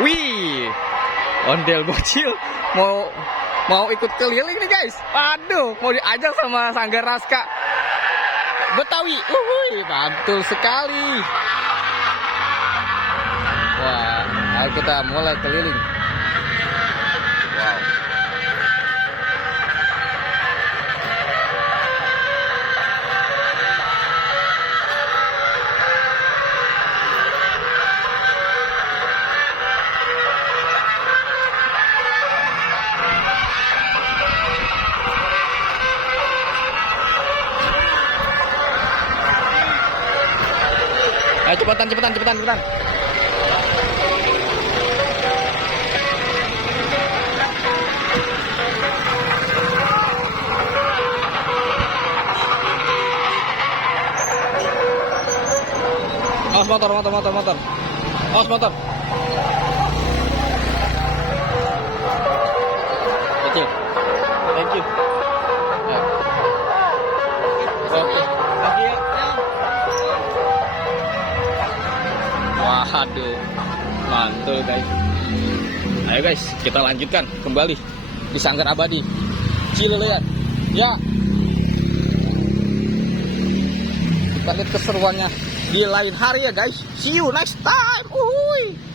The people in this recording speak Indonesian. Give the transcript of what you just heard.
Wih, ondel bocil mau ikut keliling nih guys. Waduh, mau diajak sama Sanggar Raska Betawi. Mantul sekali. Wah, ayo kita mulai keliling. Wow. Ayo cepetan. Awas motor. Awas motor. Kecil. Thank you. Ayo. Oke. Lagi ya. Waduh, mantul guys. Ayo guys, kita lanjutkan kembali di Sanggar Abadi Cililian. Ya, kita lihat keseruannya di lain hari ya guys. See you next time.